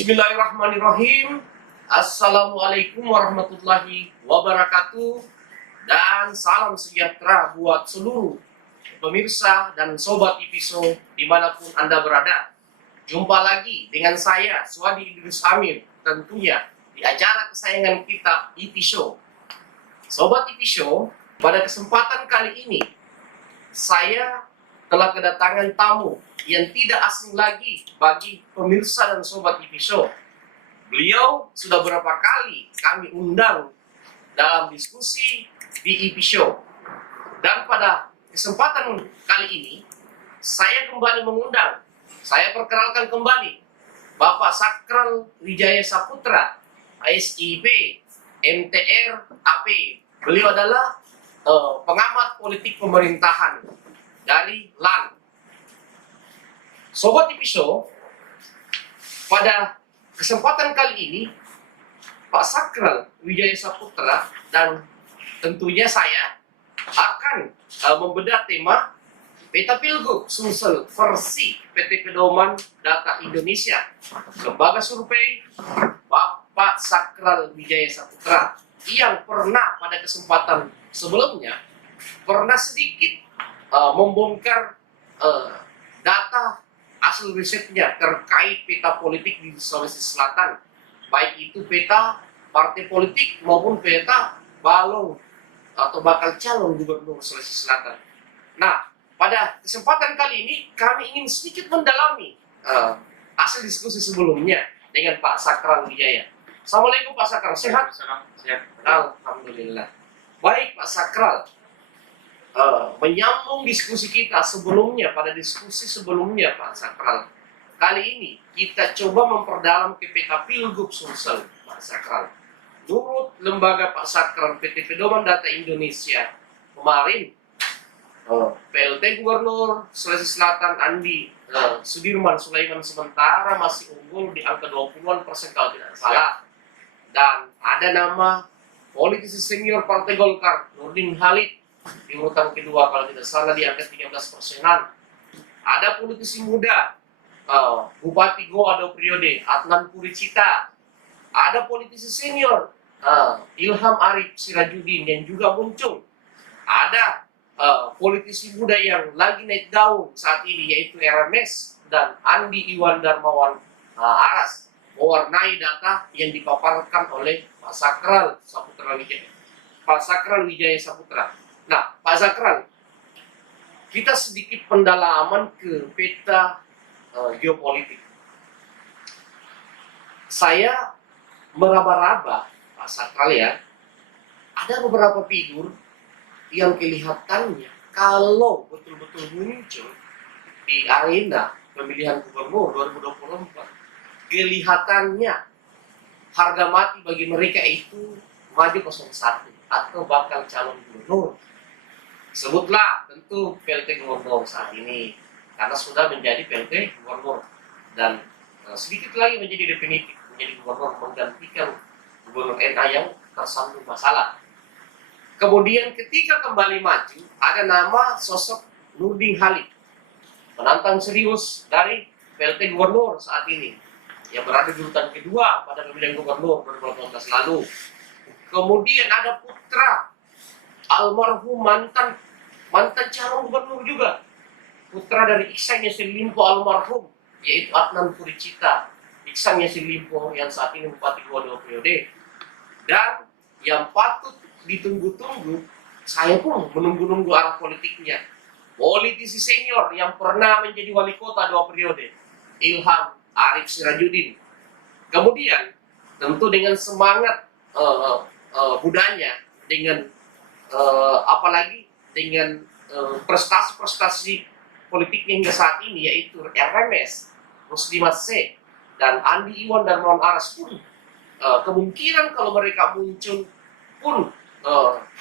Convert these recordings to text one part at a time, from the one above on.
Bismillahirrahmanirrahim. Assalamualaikum warahmatullahi wabarakatuh. Dan salam sejahtera buat seluruh pemirsa dan sobat IPISO dimanapun Anda berada. Jumpa lagi dengan saya, Suwadi Idris Amir, tentunya di acara kesayangan kita, IPISO. Sobat IPISO, pada kesempatan kali ini, saya telah kedatangan tamu yang tidak asing lagi bagi pemirsa dan sobat IPISO. Beliau sudah berapa kali kami undang dalam diskusi di IPISO. Dan pada kesempatan kali ini, saya kembali mengundang, saya perkenalkan kembali Bapak Sakral Wijaya Saputra, SIP, MTR, AP. Beliau adalah pengamat politik pemerintahan dari LAN. Sobat IPISO, pada kesempatan kali ini Pak Sakral Wijaya Saputra dan tentunya saya akan membedah tema Peta Pilgub Sumsel versi PT Pedoman Data Indonesia. Lembaga survei Bapak Sakral Wijaya Saputra yang pernah pada kesempatan sebelumnya pernah sedikit membongkar data hasil risetnya terkait peta politik di Sulawesi Selatan, baik itu peta partai politik maupun peta balong atau bakal calon gubernur Sulawesi Selatan. Nah, pada kesempatan kali ini kami ingin sedikit mendalami hasil diskusi sebelumnya dengan Pak Sakral Wijaya. Assalamualaikum Pak Sakral, sehat? Sehat. Alhamdulillah. Baik Pak Sakral, menyambung diskusi kita sebelumnya, pada diskusi sebelumnya Pak Sakral, kali ini kita coba memperdalam ke peta Pilgub Sumsel Pak Sakral. Menurut lembaga Pak Sakral PT Pedoman Data Indonesia, kemarin PLT Gubernur Sulawesi Selatan Andi Sudirman Sulaiman sementara masih unggul di angka 20% kalau tidak salah. Dan ada nama politisi senior Partai Golkar Nurdin Halid di urutan kedua kalau tidak salah di angka 13%-an. Ada politisi muda Bupati Goa 2 periode Adnan Puricita. Ada politisi senior Ilham Arif Sirajudin yang juga muncul. Ada politisi muda yang lagi naik daun saat ini yaitu RMS dan Andi Iwan Darmawan Aras mewarnai data yang dipaparkan oleh Pak Sakral Wijaya Saputra. Nah, Pak Sakral, kita sedikit pendalaman ke peta geopolitik. Saya meraba-raba, Pak Sakral ya, ada beberapa figur yang kelihatannya kalau betul-betul muncul di arena pemilihan gubernur 2024, kelihatannya harga mati bagi mereka itu maju 01 atau bakal calon gubernur. Sebutlah tentu PLT Gubernur saat ini karena sudah menjadi PLT Gubernur dan sedikit lagi menjadi definitif menjadi gubernur menggantikan Gubernur NA yang tersandung masalah. Kemudian ketika kembali maju ada nama sosok Nurdin Halid, penantang serius dari PLT Gubernur saat ini yang berada di urutan kedua pada pemilihan gubernur 2018 lalu. Kemudian ada putra almarhum mantan calon gubernur juga, putra dari Iksan Yassin Limpo almarhum, yaitu Adnan Puricita. Iksan Yassin Limpo yang saat ini Bupati Goa 2 periode. Dan yang patut ditunggu-tunggu, saya pun menunggu-nunggu arah politiknya, politisi senior yang pernah menjadi wali kota 2 periode, Ilham Arif Sirajudin. Kemudian tentu dengan semangat budanya, dengan apalagi dengan prestasi-prestasi politiknya hingga saat ini yaitu RMS, Muslimat C, dan Andi Iwan Darmawan Aras pun kemungkinan kalau mereka muncul pun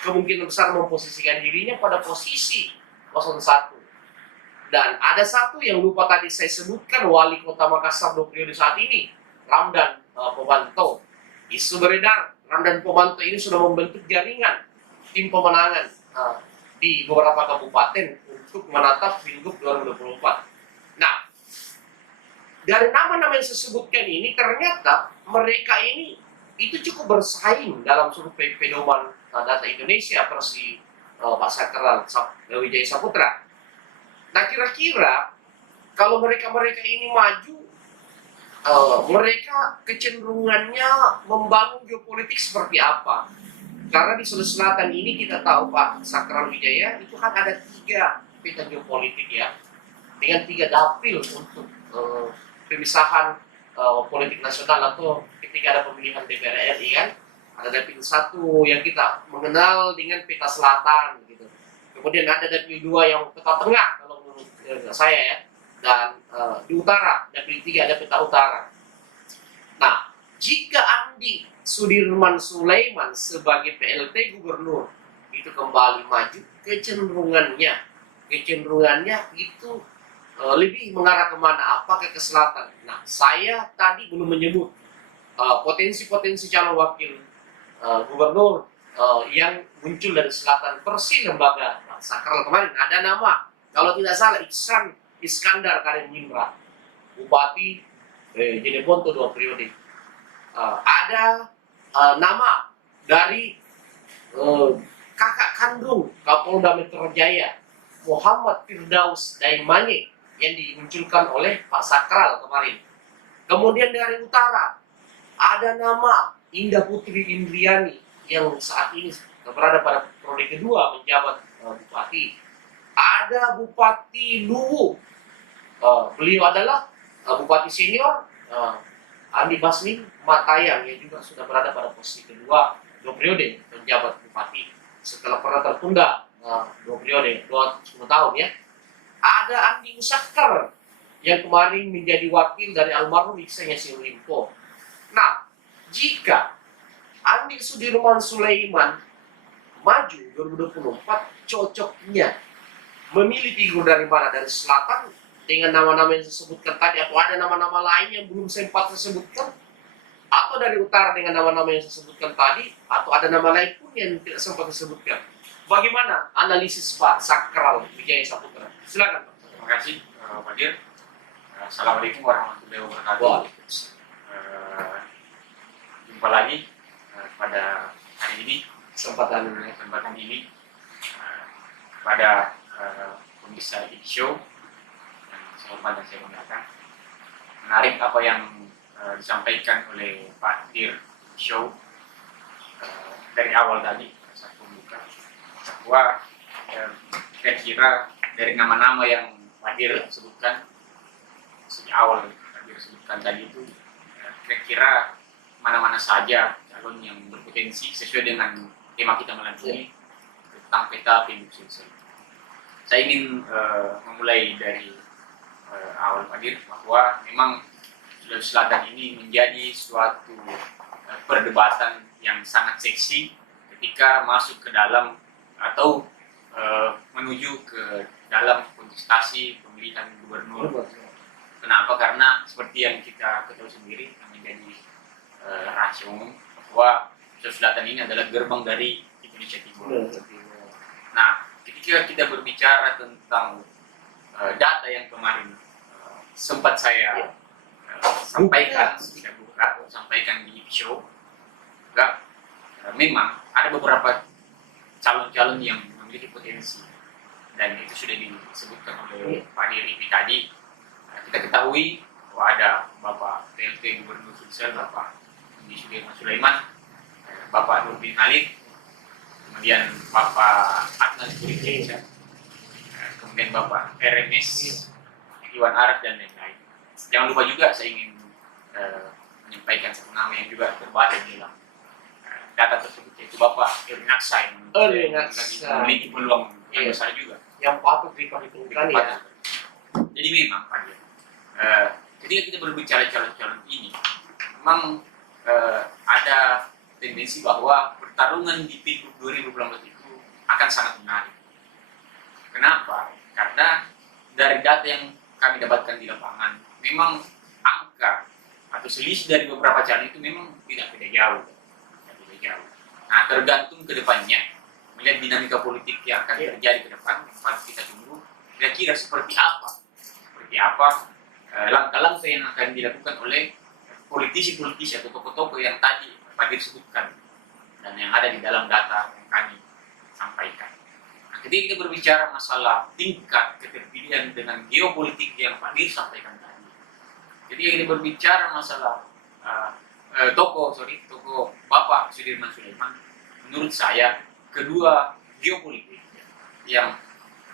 kemungkinan besar memposisikan dirinya pada posisi 01. Dan ada satu yang lupa tadi saya sebutkan, wali kota Makassar 2 periode saat ini, Ramdan Pomanto. Isu beredar, Ramdan Pomanto ini sudah membentuk jaringan tim pemenangan di beberapa kabupaten untuk menatap Pilgub 2024. Nah, dari nama-nama yang saya sebutkan ini ternyata mereka ini itu cukup bersaing dalam survei pedoman data Indonesia versi Pak Sakral Wijaya Saputra. Nah kira-kira kalau mereka-mereka ini maju, mereka kecenderungannya membangun geopolitik seperti apa? Karena di Sulawesi Selatan ini kita tahu Pak Sakral Wijaya itu kan ada 3 peta geopolitik ya, dengan 3 dapil untuk pemisahan politik nasional atau ketika ada pemilihan DPR RI kan, ada dapil 1 yang kita mengenal dengan peta selatan gitu. Kemudian ada dapil 2 yang peta tengah kalau menurut saya ya, dan di utara dapil 3 ada peta utara. Nah, jika Andi Sudirman Sulaiman sebagai PLT gubernur itu kembali maju, kecenderungannya itu lebih mengarah kemana? Apakah ke selatan? Nah, saya tadi belum menyebut potensi-potensi calon wakil gubernur yang muncul dari selatan versi lembaga Sakral kemarin. Ada nama, kalau tidak salah Iksan Iskandar Karim Nimra, Bupati Jeneponto 2 periode. Ada nama dari kakak kandung Kapolda Metro Jaya Muhammad Firdaus Daimanye yang dimunculkan oleh Pak Sakral kemarin. Kemudian dari utara ada nama Indah Putri Indriani yang saat ini berada pada periode kedua menjabat bupati. Ada Bupati Luwu, beliau adalah bupati senior Andi Basmin Matayang yang juga sudah berada pada posisi kedua 2 periode menjabat bupati setelah pernah tertunda 2 periode 10 tahun ya. Ada Andi Musakkar yang kemarin menjadi wakil dari almarhum Iksan Yassin Limpo. Nah, jika Andi Sudirman Sulaiman maju 2024, cocoknya memilih figur dari mana? Dari selatan dengan nama-nama yang saya sebutkan tadi, atau ada nama-nama lain yang belum sempat saya sebutkan, atau dari utara dengan nama-nama yang saya sebutkan tadi, atau ada nama lain pun yang tidak sempat saya sebutkan. Bagaimana analisis Pak Sakral Wijaya Saputra? Silakan Pak. Terima kasih Pak Dir. Assalamualaikum warahmatullahi wabarakatuh. Jumpa lagi pada hari ini, kesempatan ini pada pemirsa Eat Show yang saya hormati dan saya banggakan. Menarik apa yang disampaikan oleh Pak Dir Show dari awal tadi saat pembuka, bahwa kira-kira dari nama-nama yang Pak Dir sebutkan sejak awal Pak Dir sebutkan tadi itu, kira-kira mana-mana saja calon yang berpotensi sesuai dengan tema kita malam ini tentang peta pilgub Sulsel. Saya ingin memulai dari awal Pak Dir, bahwa memang Sulawesi Selatan ini menjadi suatu perdebatan yang sangat seksi ketika masuk ke dalam atau menuju ke dalam kontestasi pemilihan gubernur. Kenapa? Karena seperti yang kita ketahui sendiri, yang menjadi rahasia umum, bahwa Sulawesi Selatan ini adalah gerbang dari Indonesia Timur. Nah, ketika kita berbicara tentang data yang kemarin sempat saya sampaikan di show, juga memang ada beberapa calon-calon yang memiliki potensi, dan itu sudah disebutkan oleh Pak Diri tadi. Kita ketahui bahwa ada Bapak PLT Gubernur Sulsel, Bapak Andi Sudirman Sulaiman, Bapak Nurdin Halid, kemudian Bapak Adnan Puricesa, kemudian Bapak RMS Iwan Arif, dan lain-lain. Jangan lupa juga saya ingin menyampaikan satu nama yang juga terbaca di dalam data tersebut, yaitu Bapak Erwin Aksa yang memiliki peluang yang besar juga, yang patut diperhitungkan ya. Jadi memang Pak Dir, ketika kita berbicara calon-calon ini, memang ada tendensi bahwa pertarungan di Pilgub 2018 itu akan sangat menarik. Kenapa? Karena dari data yang kami dapatkan di lapangan, memang angka atau selisih dari beberapa calon itu memang tidak beda jauh. Nah, tergantung ke depannya, melihat dinamika politik yang akan terjadi ke depan, yang patut kita tunggu, kira-kira seperti apa langkah-langkah yang akan dilakukan oleh politisi-politisi atau tokoh-tokoh yang tadi Pak Dir sebutkan dan yang ada di dalam data yang kami sampaikan. Nah, ketika kita berbicara masalah tingkat keterpilihan dengan geopolitik yang Pak Dir sampaikan tadi, ketika kita berbicara masalah tokoh Bapak Sudirman Sulaiman, menurut saya kedua geopolitik yang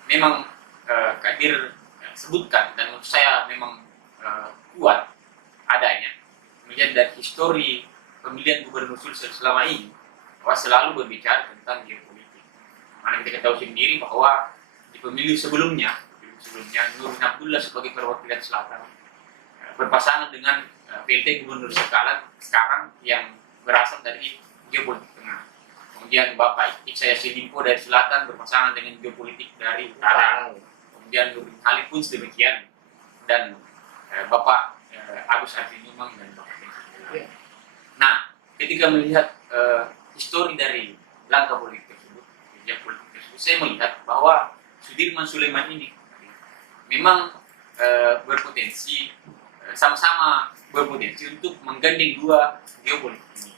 memang Kak Dir sebutkan dan menurut saya memang kuat adanya, melihat dari histori pemilihan gubernur Sulsel selama ini, bahwa selalu berbicara tentang geopolitik. Mana kita tahu sendiri bahwa di pemilu sebelumnya Nurdin Abdullah sebagai perwakilan selatan berpasangan dengan PLT Gubernur sekarang yang berasal dari geopolitik tengah. Kemudian Bapak Iksa Yassin Limpo dari selatan berpasangan dengan geopolitik dari utara. Kemudian Nurdin Halid pun demikian, dan Bapak Agus Harimurti Yulman dan Bapak Benny. Nah, ketika melihat histori dari langkah politik tersebut, saya melihat bahwa Sudirman Sulaiman ini memang berpotensi sama-sama berpotensi untuk menggandeng dua geopolitik ini.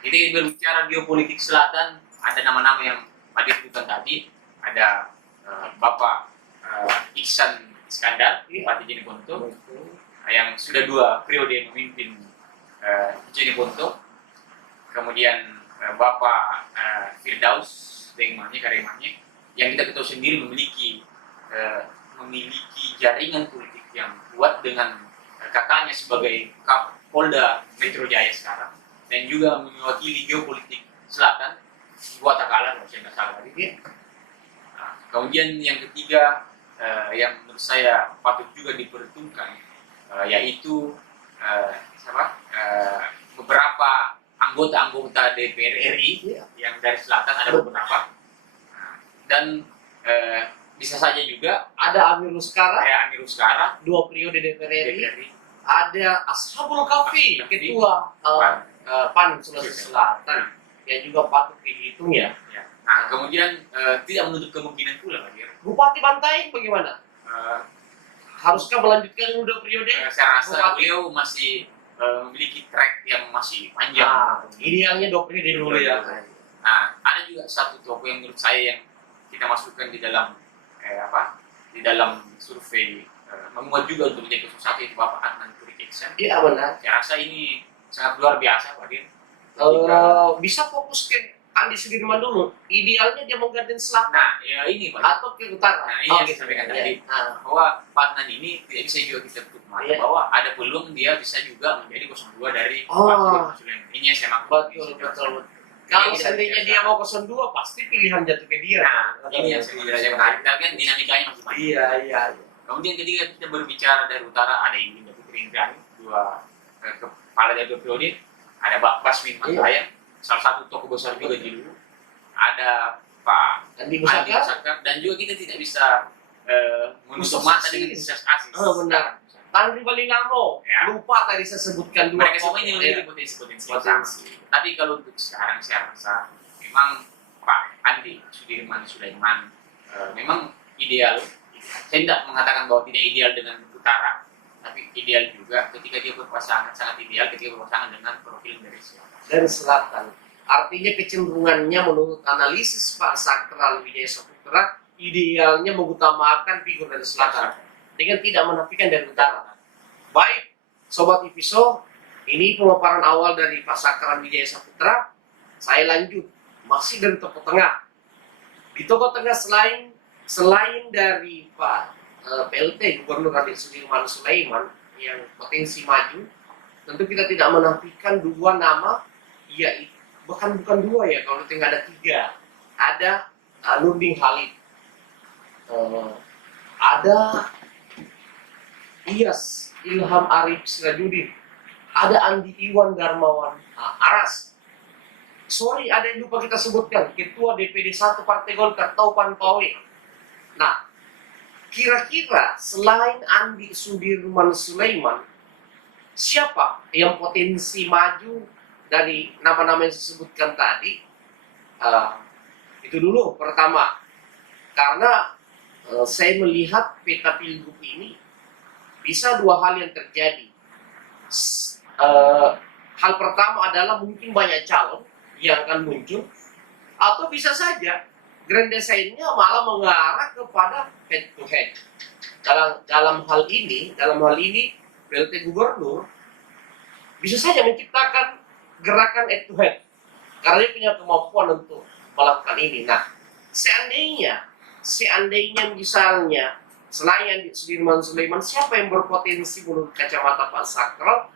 Jadi berbicara geopolitik selatan, ada nama-nama yang Pak sebutkan tadi, ada Bapak Iksan Iskandar, Bupati Jeneponto, yang sudah 2 periode memimpin Jeneponto. Kemudian Bapak Firdaus Karemanye, yang kita ketahui sendiri memiliki jaringan politik yang kuat dengan kakaknya sebagai Kapolda Metro Jaya sekarang, dan juga mewakili geopolitik selatan Gua Takalar, kalau saya nggak salah tadi. Nah, kemudian yang ketiga yang menurut saya patut juga diperhitungkan, yaitu beberapa anggota DPR RI yang dari selatan, ada beberapa, dan bisa saja juga ada Amirul Skara, 2 periode DPR RI. Ada Ashabul Kahfi, ketua PAN Sulawesi Selatan, yang juga patut dihitung ya. Nah, kemudian tidak menutup kemungkinan pula, Pak Dir. Bupati Bantaeng bagaimana? Haruskah melanjutkan udah periode? Saya rasa beliau masih memiliki track yang masih panjang. Idealnya 2 periode dulu ya. Nah, ada juga satu tokoh yang menurut saya yang kita masukkan di dalam di dalam survei memuat juga untuk menjadi satu, itu Bapak Adnan Purikeksan. Iya benar. Saya rasa ini sangat luar biasa, Pak Dir. Bisa fokus ke Andi Sudirman dulu. Idealnya dia mau gantiin selatan. Nah, ya ini Pak. Atau ke utara. Nah, ini yang saya sampaikan tadi. Bahwa Pak Adnan ini tidak bisa juga kita tutup mata bahwa ada peluang dia bisa juga menjadi 02 dari Pak Sudirman. Ini yang saya maksud. Betul. Kalau seandainya dia mau 02, pasti pilihan jatuh ke dia. Nah, ini yang saya menarik. Tapi kan dinamikanya masih panjang. Iya. Kemudian ketika kita berbicara dari utara, ada Indah Putri Indrani, 2 kepala dari 2 periode. Ada Pak Basmin Mataya, salah satu tokoh besar juga di dulu. Ada Pak Andi Musakar, dan juga kita tidak bisa menutup mata dengan Ustaz Asis. Benar. Tanri Balingamo, lupa tadi saya sebutkan 2. Mereka semua ini memiliki potensi-potensi. Tapi kalau untuk sekarang saya rasa memang Pak Andi Sudirman Sulaiman memang ideal. Saya tidak mengatakan bahwa tidak ideal dengan utara, tapi ideal juga ketika dia berpasangan, sangat ideal ketika berpasangan dengan profil dari selatan. Artinya kecenderungannya menurut analisis Pak Sakral Wijaya Saputra, idealnya mengutamakan figur dari selatan dengan tidak menafikan dari utara. Baik, Sobat Iviso, ini pemaparan awal dari Pak Sakral Wijaya Saputra. Saya lanjut, masih dari tokoh tengah. Di tokoh tengah selain dari Pak PLT Gubernur Raden Sudirman Sulaiman yang potensi maju, tentu kita tidak menafikan 2 nama, yaitu bukan 2 ya, kalau tinggal ada 3. Ada Nurdin Halid, ada Iyas Ilham Arif Sirajuddin, ada Andi Iwan Darmawan Aras. Sorry, ada yang lupa kita sebutkan, Ketua DPD 1 Partai Golkar Taupan Pawe. Nah, kira-kira selain Andi Sudirman Sulaiman, siapa yang potensi maju dari nama-nama yang disebutkan tadi? Itu dulu pertama. Karena saya melihat peta pilgub ini bisa dua hal yang terjadi. Hal pertama adalah mungkin banyak calon yang akan muncul, atau bisa saja grand design-nya malah mengarah kepada head to head. Dalam hal ini PLT Gubernur bisa saja menciptakan gerakan head to head karena dia punya kemampuan untuk melakukan ini. Nah, seandainya misalnya selain Sudirman Sulaiman, siapa yang berpotensi menurut kacamata Pak Sakral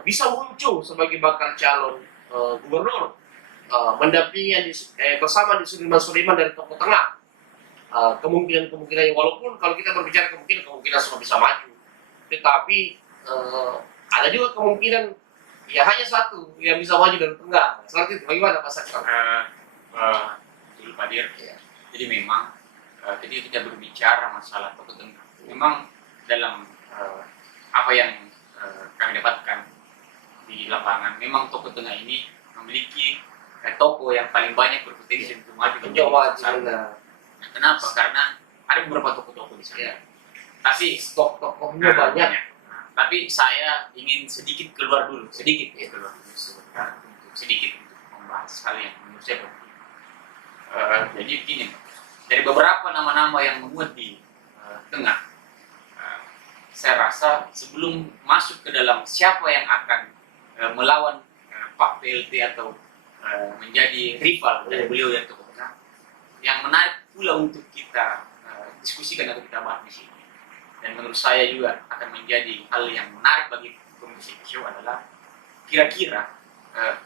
bisa muncul sebagai bakal calon gubernur, mendampingi bersama di Sudirman Sulaiman dari tokoh tengah. Kemungkinan walaupun kalau kita berbicara kemungkinan semua bisa maju, tetapi ada juga kemungkinan ya hanya satu yang bisa maju dari tengah. Seperti itu, bagaimana Pak Sakral? Dulu Pak Dir, jadi memang ketika kita berbicara masalah tokoh tengah, memang dalam apa yang kami dapatkan di lapangan, memang tokoh tengah ini memiliki tokoh yang paling banyak berpotensi untuk maju menjadi. Kenapa? Karena ada beberapa tokoh-tokoh di sana. Tapi tokohnya banyak. Tapi saya ingin sedikit keluar dulu sebentar untuk sedikit membahas hal yang menurut saya penting. Jadi begini, dari beberapa nama-nama yang menguat di tengah, saya rasa sebelum masuk ke dalam siapa yang akan melawan Pak PLT atau menjadi rival dari beliau yang tokoh tengah, yang menarik pula untuk kita diskusikan atau kita bahas di sini, dan menurut saya juga akan menjadi hal yang menarik bagi Komisi Show adalah kira-kira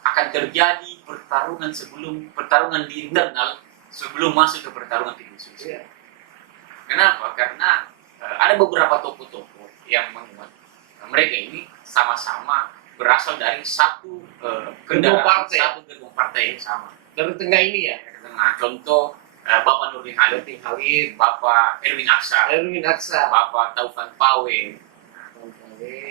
akan terjadi pertarungan di internal sebelum masuk ke pertarungan di institusi. Kenapa? Karena ada beberapa tokoh-tokoh yang menguat. Mereka ini sama-sama berasal dari satu gerbong partai yang sama. Dari tengah ini ya. Tengah. Contoh Bapak Nurdin Halid, Bapak Erwin Aksa, Bapak Taufan Pawe,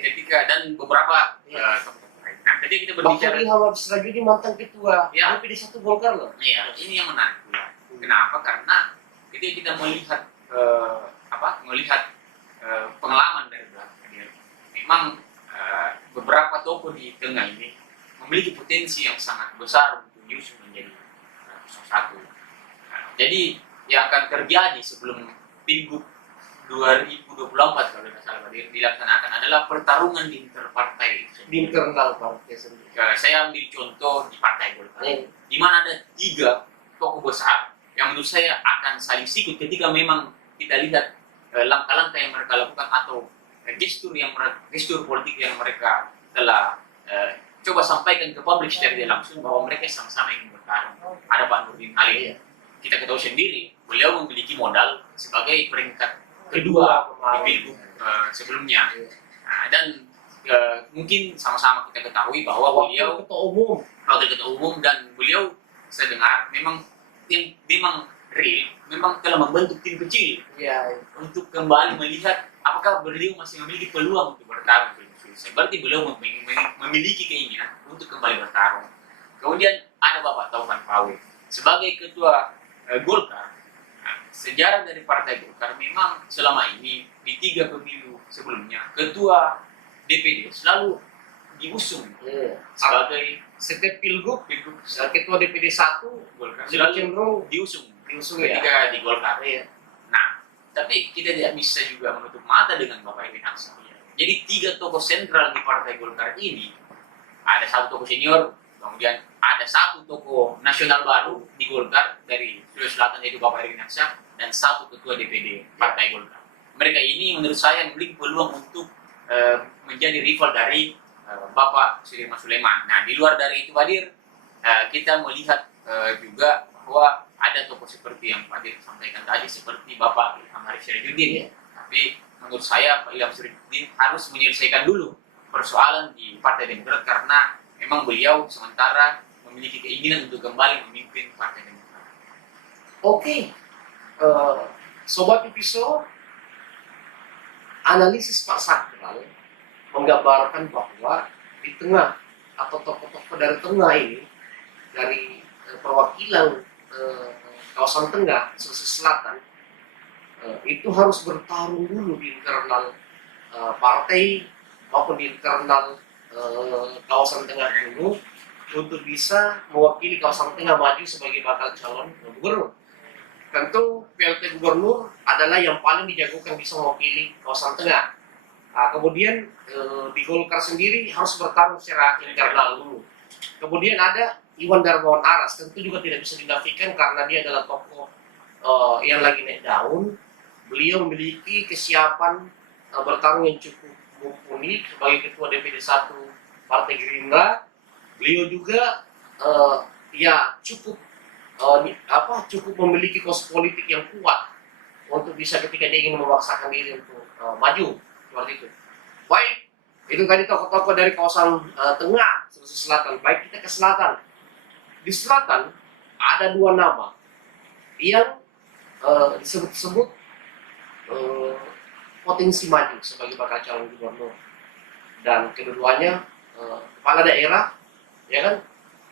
ketika dan beberapa tokoh lain. Nah, ketika kita berbicara, Bapak Ilham Sirajudi mantan ketua ya, DPD 1 Golkar loh. Iya, ini yang menarik pula. Kenapa? Karena ketika kita melihat pengalaman dari belakang, memang beberapa tokoh di tengah ini memiliki potensi yang sangat besar untuk diusung menjadi 01. Jadi yang akan terjadi sebelum Pilgub 2024 kalau tidak salah dilaksanakan adalah pertarungan di interpartai. Di internal partai sendiri. Saya ambil contoh di Partai Golkar, di mana ada 3 tokoh besar yang menurut saya akan saling sikut ketika memang kita lihat langkah-langkah yang mereka lakukan atau gestur politik yang mereka telah coba sampaikan ke publik secara tidak langsung bahwa mereka sama-sama ingin bertarung. Ada Pak Nurdin Halid. Kita ketahui sendiri, beliau memiliki modal sebagai peringkat kedua di Pilgub sebelumnya. Nah, dan mungkin sama-sama kita ketahui bahwa beliau wakil ketua umum dan beliau saya dengar memang telah membentuk tim kecil untuk kembali melihat apakah beliau masih memiliki peluang untuk bertarung. Berarti beliau memiliki keinginan untuk kembali bertarung. Kemudian ada Bapak Taufan Pawe sebagai ketua Golkar. Nah, sejarah dari Partai Golkar memang selama ini di 3 pemilu sebelumnya ketua DPD selalu diusung sebagai setiap pilgub ketua DPD 1 Golkar selalu selalu cenderung diusung ya. ketika di Golkar. Nah, tapi kita tidak bisa juga menutup mata dengan Bapak Erwin Aksa. Jadi 3 tokoh sentral di Partai Golkar ini, ada 1 tokoh senior, kemudian ada 1 tokoh nasional baru di Golkar dari Sulawesi Selatan yaitu Bapak Erwin Aksa, dan 1 ketua DPD Partai Golkar. Mereka ini menurut saya memiliki peluang untuk menjadi rival dari Bapak Sudirman Sulaiman. Nah, di luar dari itu Pak Dir, kita melihat juga bahwa ada tokoh seperti yang Pak Dir sampaikan tadi seperti Bapak Ilham Sirajudin. Tapi menurut saya Pak Ilham Sirajudin harus menyelesaikan dulu persoalan di Partai Demokrat karena memang beliau sementara memiliki keinginan untuk kembali memimpin Partai Demokrat. Oke, Sobat Pipiso, analisis Pak Sakral menggambarkan bahwa di tengah atau tokoh-tokoh dari tengah ini, dari perwakilan kawasan tengah, Sulawesi Selatan, itu harus bertarung dulu di internal partai maupun di internal kawasan tengah dulu untuk bisa mewakili kawasan tengah maju sebagai bakal calon gubernur. Tentu PLT gubernur adalah yang paling dijagokan bisa mewakili kawasan tengah. Kemudian di Golkar sendiri harus bertarung secara internal dulu. Kemudian ada Iwan Darmawan Aras, tentu juga tidak bisa dinafikan karena dia adalah tokoh yang lagi naik daun. Beliau memiliki kesiapan bertarung yang cukup mumpuni sebagai ketua DPD 1 Partai Gerindra. Beliau juga ya cukup cukup memiliki kos politik yang kuat untuk bisa ketika dia ingin memaksakan diri untuk maju seperti itu. Baik, itu tadi tokoh-tokoh dari kawasan tengah Sulawesi Selatan. Baik, kita ke selatan. Di selatan ada dua nama yang disebut-sebut potensi maju sebagai bakal calon gubernur, dan kedua-duanya kepala daerah, ya kan?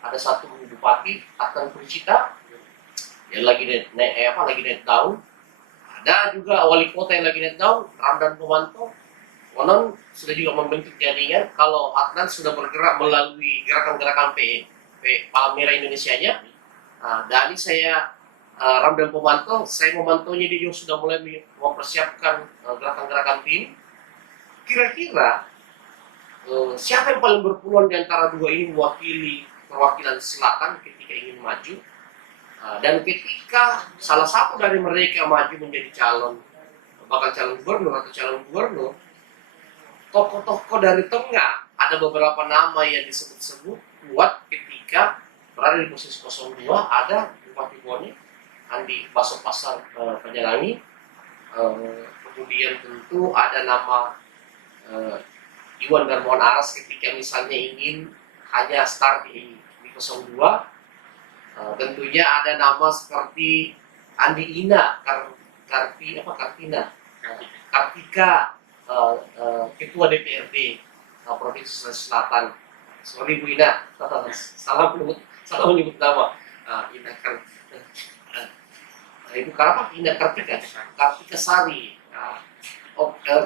Ada satu bupati Adnan Puricita yang lagi naik daun. Ada juga wali kota yang lagi naik daun, Ramdan Pomanto. Konon sudah juga membentuk jaringan. Kalau Adnan sudah bergerak melalui gerakan-gerakan Palang Merah Indonesia-nya. Dari saya Ramdan Pomanto, saya memantaunya, dia juga sudah mulai mempersiapkan gerakan-gerakan tim. Kira-kira siapa yang paling berpeluang di antara dua ini mewakili perwakilan selatan ketika ingin maju? Dan ketika salah satu dari mereka maju menjadi bakal calon gubernur atau calon gubernur, tokoh-tokoh dari tengah ada beberapa nama yang disebut-sebut kuat ketika berada di posisi 02. Ada Bupati Bone, Andi Baso Pasar Panjalangi. Kemudian tentu ada nama Iwan Darmawan Aras ketika misalnya ingin hanya start di 02. Tentunya ada nama seperti Andi Ina, Kartika, Ketua DPRD Provinsi Sulawesi Selatan. Sorry Bu Ina, salah menyebut nama. Ina Ibu kenapa Ina Kartika Sari.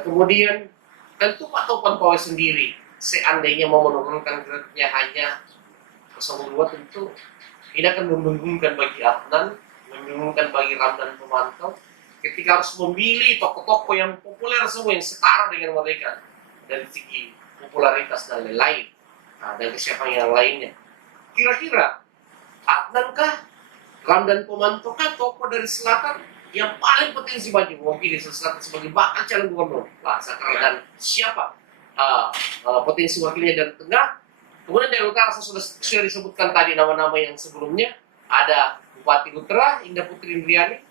Kemudian tentu Pak Topan Pawai sendiri, seandainya mau menurunkan grade-nya hanya 02, tentu ini akan membingungkan bagi Adnan, membingungkan bagi Ramdan Pomanto ketika harus memilih tokoh-tokoh yang populer semua, yang setara dengan mereka dari segi popularitas dan lain-lain, dan kesiapan yang lainnya. Kira-kira Adnan kah, Ramdan Pomanto kah tokoh dari selatan yang paling potensi maju mewakili selatan sebagai bakal calon gubernur? Dan siapa potensi wakilnya dari tengah? Kemudian dari utara sudah disebutkan tadi nama-nama yang sebelumnya. Ada Bupati Lutra, Indah Putri Indriani,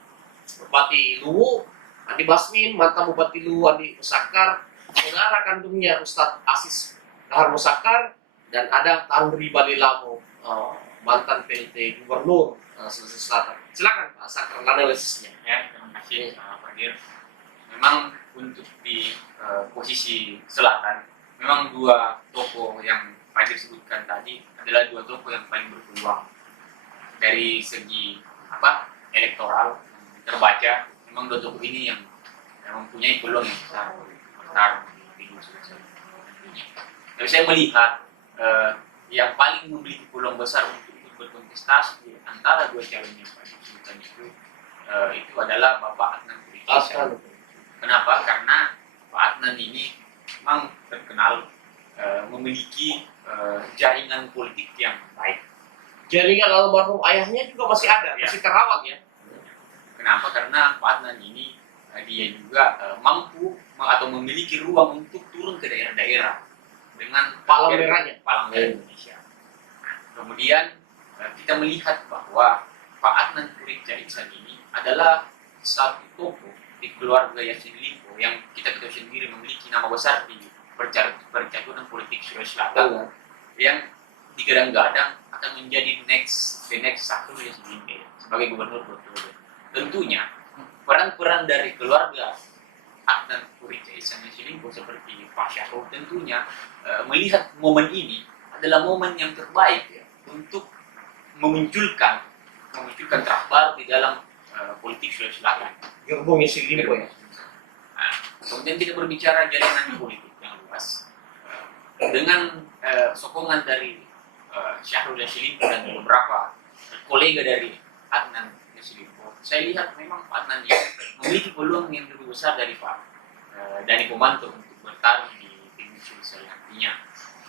Bupati Luwu, Andi Basmin, mantan Bupati Luwu Andi Musakar, saudara kandungnya Ustadz Asis Dahar Musakar, dan ada Tandri Balilamo, mantan PLT Gubernur Sulawesi Selatan. Silakan Pak Sakar, analisisnya. Ya, terima kasih Pak Dir. Memang untuk di posisi selatan, memang dua tokoh yang Pak Dir sebutkan tadi adalah dua tokoh yang paling berpeluang dari segi elektoral terbaca. Memang dua tokoh ini yang mempunyai peluang yang besar bertarung di Tapi saya melihat yang paling memiliki peluang besar untuk berkontestasi antara dua calon yang Pak Dir sebutkan itu adalah Bapak Adnan Puricita. Kenapa? Karena Pak Adnan ini memang terkenal memiliki jaringan politik yang baik. Jaringan almarhum ayahnya juga masih ada, masih terawat ya. Kenapa? Karena Pak Adnan ini dia juga mampu atau memiliki ruang untuk turun ke daerah-daerah dengan Palang Merahnya, Palang Merah Indonesia. Kemudian kita melihat bahwa Pak Adnan Puricita ini adalah satu tokoh di keluarga Yassin Limpo yang kita ketahui sendiri memiliki nama besar di percaturan politik Sulawesi Selatan, yang digadang-gadang akan menjadi the next satu Yassin Limpo sebagai gubernur berikutnya. Tentunya peran-peran dari keluarga Adnan Puricita Yassin Limpo seperti Pak Syahrul tentunya melihat momen ini adalah momen yang terbaik ya, untuk memunculkan terah baru di dalam politik Sulawesi Selatan. Gerbong Yassin Limpo ya. Kemudian kita berbicara jaringan politik yang luas dengan sokongan dari Syahrul Yassin Limpo dan beberapa kolega dari Adnan Yassin Limpo. Saya lihat memang Pak Adnan ini memiliki peluang yang lebih besar dari Pak Dani Pomanto untuk bertarung di Indonesia nantinya.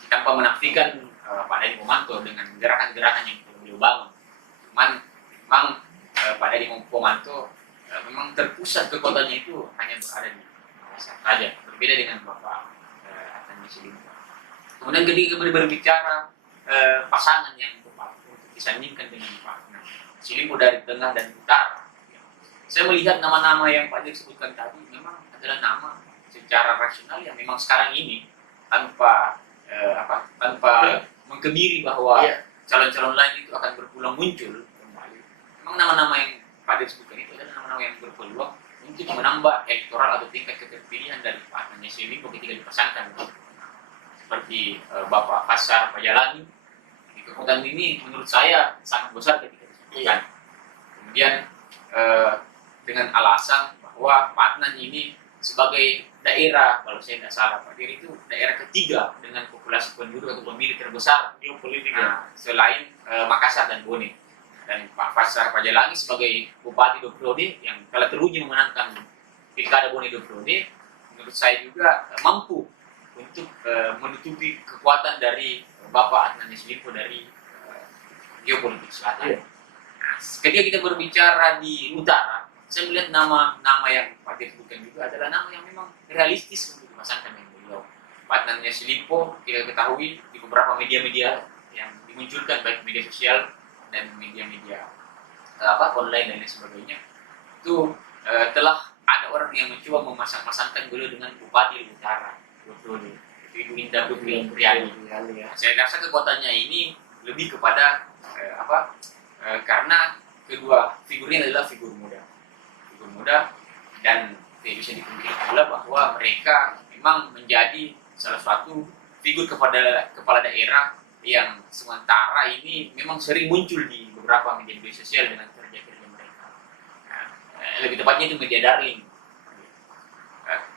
Tanpa menafikan Pak Dani Pomanto dengan gerakan-gerakan yang beliau bangun. Memang Pak Dani Pomanto memang terpusat kekuatannya itu hanya berada di kawasan saja, berbeda dengan Bapak Adnan Yassin Limpo. Kemudian ketika berbicara pasangan yang tepat untuk disandingkan dengan Pak Yassin Limpo dari tengah dan utara, saya melihat nama-nama yang Pak Dir sebutkan tadi memang adalah nama secara rasional yang memang sekarang ini tanpa mengkebiri bahwa calon-calon lain itu akan berpeluang muncul kembali. Memang nama-nama yang Pak Dir sebutkan itu adalah nama-nama yang berpeluang untuk menambah elektoral atau tingkat keterpilihan dari Pak Adnan Yassin Limpo ketika dipasangkan seperti Bapak Fassar Pajalani. Kekuatan ini menurut saya sangat besar ketika disebutkan. Kemudian dengan alasan bahwa Pak Adnan ini sebagai daerah, kalau saya tidak salah Pak Dir, itu daerah ketiga dengan populasi penduduk atau pemilih terbesar geopolitik selain Makassar dan Bone. Dan Pak Fassar Pajalani sebagai Bupati Doprode yang telah teruji memenangkan Pilkada Bone Doprode, menurut saya juga mampu untuk menutupi kekuatan dari Bapak Adnan Yassin Limpo dari geopolitik selatan. Ketika kita berbicara di utara, saya melihat nama-nama yang Pak Dir sebutkan juga adalah nama yang memang realistis untuk dipasangkan dengan beliau. Pak Adnan Yassin Limpo kita ketahui di beberapa media-media yang dimunculkan, baik media sosial dan media-media online dan lain sebagainya, itu telah ada orang yang mencoba memasang-masangkan beliau dengan Bupati Utara Doprode, itu Ibu Indah Dupriani. Saya rasa kekuatannya ini lebih kepada karena kedua figur ini adalah figur muda dan tidak bisa dipungkiri pula bahwa mereka memang menjadi salah satu figur kepala daerah yang sementara ini memang sering muncul di beberapa media sosial dengan kerja-kerja mereka. Lebih tepatnya itu media darling.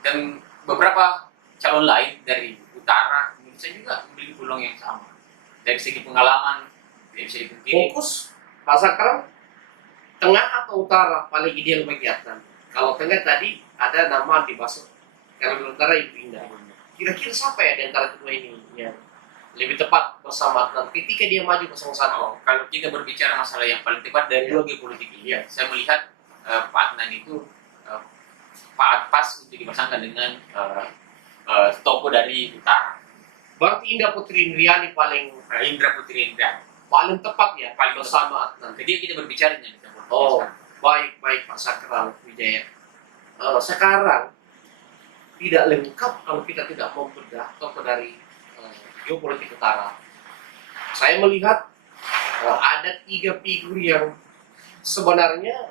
Dan beberapa calon lain dari utara menurut saya juga memiliki peluang yang sama. Dari segi pengalaman tidak bisa dipungkiri. Fokus Pak Sakram, tengah atau utara paling ideal bagi Adnan? Kalau tengah tadi ada nama dibahas, kalau di utara Ibu Indah. Kira-kira siapa ya di antara kedua ini yang lebih tepat bersama Adnan ketika dia maju 01? Kalau kita berbicara masalah yang paling tepat dari dua geopolitik ini, saya melihat Pak Adnan itu pas untuk dipasangkan dengan tokoh dari utara. Berarti Indra Putri Indriani paling tepat ya, paling bersama Adnan. Jadi kita berbicara dengan kita. Baik Pak Sakram Wijaya. Sekarang tidak lengkap kalau kita tidak membedah tokoh dari geopolitik utara. Saya melihat ada 3 figur yang sebenarnya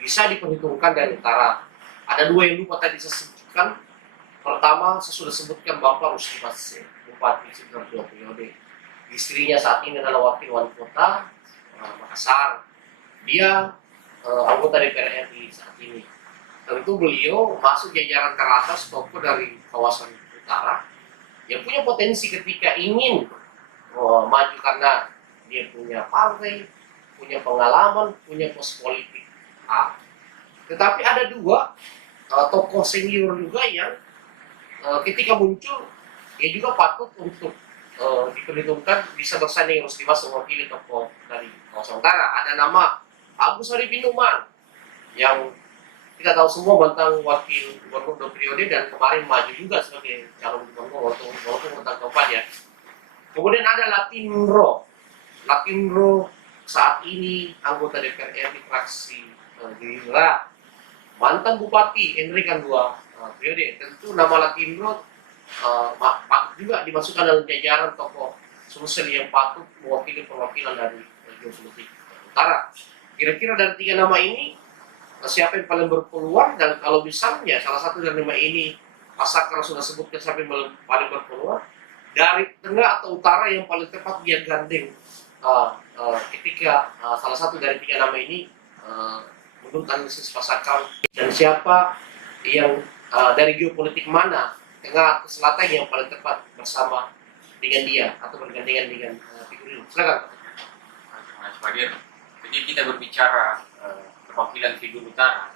bisa diperhitungkan dari utara. Ada 2 yang lupa tadi saya sebutkan. Pertama, saya sudah sebutkan Bapak Rusdi Basir, Bupati sekitar 2 periode. Istrinya saat ini adalah wakil wali kota Makassar. Dia anggota DPR RI saat ini. Tentu beliau masuk jajaran teratas tokoh dari kawasan utara yang punya potensi ketika ingin maju karena dia punya partai, punya pengalaman, punya pos politik. Tetapi ada 2 tokoh senior juga yang ketika muncul dia juga patut untuk diperhitungkan bisa bersanding harus dimasuk mewakili tokoh dari kawasan utara. Ada nama Agus Harimurti Numan yang kita tahu semua mantan wakil gubernur 2 periode dan kemarin maju juga sebagai calon gubernur walaupun mantan keempat ya. Kemudian ada Latinro saat ini anggota DPR RI fraksi Gerindra, mantan Bupati Henry kan 2 periode. Tentu nama Latinro patut juga dimasukkan dalam jajaran tokoh Sulsel yang patut mewakili perwakilan dari geopolitik utara. Kira-kira dari 3 nama ini siapa yang paling berpeluang, dan kalau misalnya salah satu dari nama ini Pak Sakram sudah sebutkan siapa yang paling berpeluang, dari tengah atau utara yang paling tepat dia gandeng ketika salah satu dari 3 nama ini menurut analisis Pak Sakram, dan siapa yang dari geopolitik mana, tengah atau selatan yang paling tepat bersama dengan dia atau bergandengan dengan figur ini? Silakan. Mas Fadir, jadi kita berbicara perwakilan figur utara.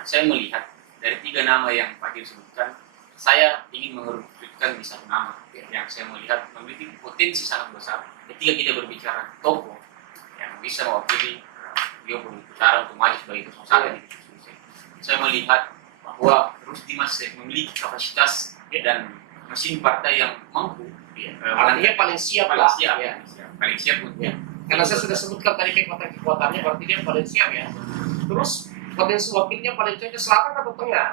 Saya melihat dari 3 nama yang Pak Dir sebutkan, saya ingin mengerucutkan di satu nama yang saya melihat memiliki potensi sangat besar ketika kita berbicara tokoh yang bisa mewakili geopolitik utara untuk maju sebagai 01 di diskusi. Saya melihat bahwa Rusdi Masih memiliki kapasitas dan mesin partai yang mampu, Artinya paling siap paling lah. siap, Ya. paling siap untuk Ya. Karena saya sudah sebutkan tadi kekuatan-kekuatannya, berarti dia paling siap ya. Terus potensi wakilnya paling cocok selatan atau tengah?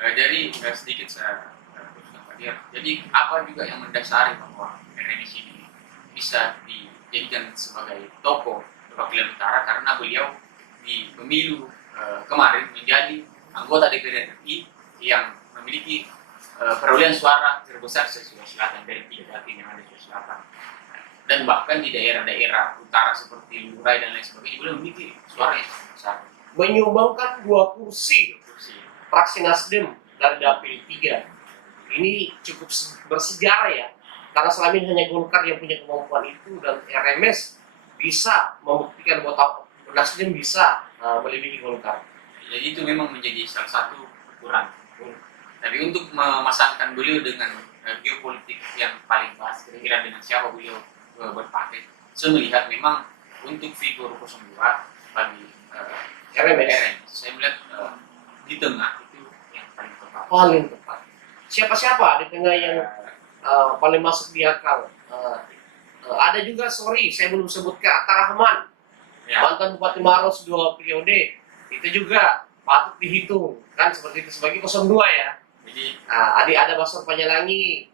Jadi sedikit saya teruskan Pak Dir. Jadi apa juga yang mendasari bahwa RNS ini bisa dijadikan sebagai tokoh perwakilan utara, karena beliau di pemilu kemarin menjadi anggota DPR RI yang memiliki perolehan suara terbesar se-Sulawesi Selatan dari 3 dapil yang ada di Sulawesi Selatan. Dan bahkan di daerah-daerah utara seperti Lurai dan lain sebagainya beliau memiliki suara yang sangat besar. Menyumbangkan 2 kursi fraksi Nasdem dari dapil 3. Ini cukup bersejarah ya, karena selama ini hanya Golkar yang punya kemampuan itu, dan RMS bisa membuktikan bahwa Nasdem bisa melebihi Golkar. Jadi itu memang menjadi salah satu ukuran. Tapi untuk memasangkan beliau dengan geopolitik yang paling pas, kira-kira dengan siapa beliau berpakai, saya melihat memang untuk figur 02 bagi RMS, saya melihat di tengah itu yang paling tepat. paling tepat. Siapa-siapa di tengah yang paling masuk di akal? Ada juga, sorry, saya belum sebutkan Atta Rahman, Ya. mantan Bupati Maros 2 periode. Itu juga patut dihitung, kan seperti itu sebagai 02 ya. Jadi Ada Basar Panyalangi,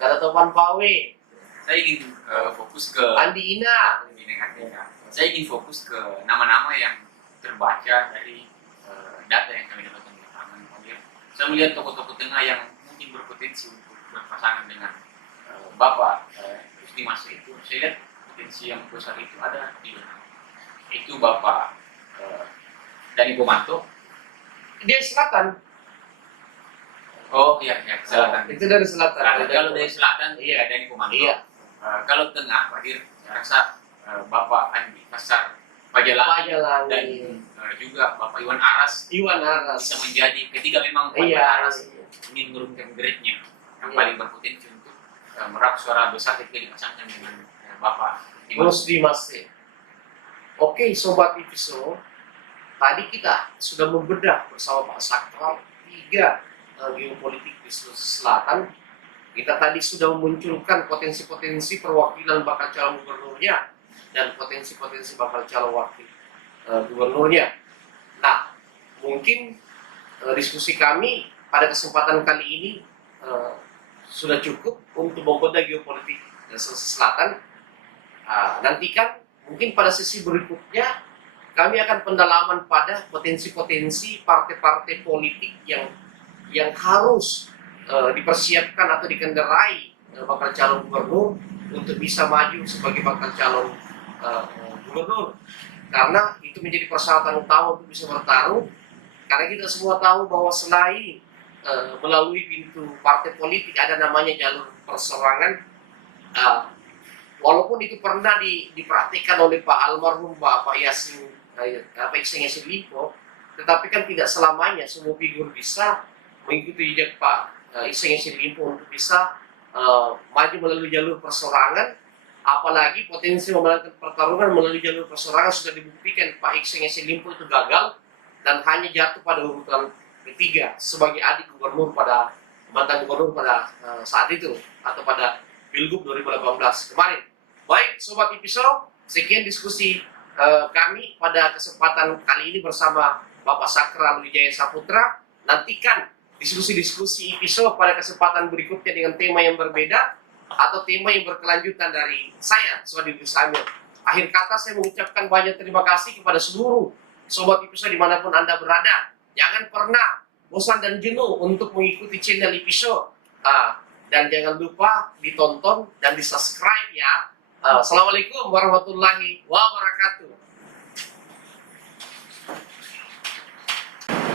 ada Topan Pawe, saya ingin fokus ke Andi Ina. Saya ingin fokus ke nama-nama yang terbaca dari data yang kami dapatkan di lapangan. Saya melihat tokoh-tokoh tengah yang mungkin berpotensi untuk berpasangan dengan Bapak Rusdi Masih itu. Saya lihat potensi yang besar itu ada di mana. Itu Bapak Dani Pomanto. Dia selatan. Oh iya, selatan. Itu dari selatan. Kalau dari selatan, Iya. Dani Pomanto. Iya. Kalau tengah, Pak Dir, saya rasa Bapak Andi Pasar Pajalan dan Pajalangi. juga Bapak Iwan Aras Iwan Aras. bisa menjadi ketika memang Pak Iya. Iwan Aras ingin menurunkan grade-nya yang Iya. paling berpotensi untuk merap suara besar ketika dipasangkan dengan Bapak Iwan. Rusdi Masih. Oke, Sobat Ipiso, tadi kita sudah membedah bersama Pak Sakral 3 geopolitik di Sulawesi Selatan. Kita tadi sudah memunculkan potensi-potensi perwakilan bakal calon gubernurnya dan potensi-potensi bakal calon wakil gubernurnya. Nah, mungkin diskusi kami pada kesempatan kali ini sudah cukup untuk membedah geopolitik Sulawesi Selatan. Nantikan mungkin pada sesi berikutnya kami akan pendalaman pada potensi-potensi partai-partai politik yang harus dipersiapkan atau dikendarai bakal calon gubernur untuk bisa maju sebagai bakal calon gubernur, karena itu menjadi persyaratan utama untuk bisa bertarung. Karena kita semua tahu bahwa selain melalui pintu partai politik ada namanya jalur perseorangan, walaupun itu pernah diperhatikan oleh Pak almarhum Pak Yasin Yasin Limpo, tetapi kan tidak selamanya semua figur bisa mengikuti jejak Pak Yasin Limpo untuk bisa maju melalui jalur perseorangan. Apalagi potensi memenangkan pertarungan melalui jalur perseorangan sudah dibuktikan Pak Yasin Limpo itu gagal dan hanya jatuh pada urutan ketiga sebagai adik gubernur pada mantan gubernur pada saat itu atau pada Pilgub 2018 kemarin. Baik, Sobat Ipiso, sekian diskusi kami pada kesempatan kali ini bersama Bapak Sakral Wijaya Saputra. Nantikan diskusi-diskusi Ipiso pada kesempatan berikutnya dengan tema yang berbeda atau tema yang berkelanjutan dari saya, Sobat Ipiso. Akhir kata saya mengucapkan banyak terima kasih kepada seluruh Sobat Ipiso dimanapun Anda berada. Jangan pernah bosan dan jenuh untuk mengikuti channel Ipiso. Dan jangan lupa ditonton dan di subscribe ya. Assalamualaikum warahmatullahi wabarakatuh.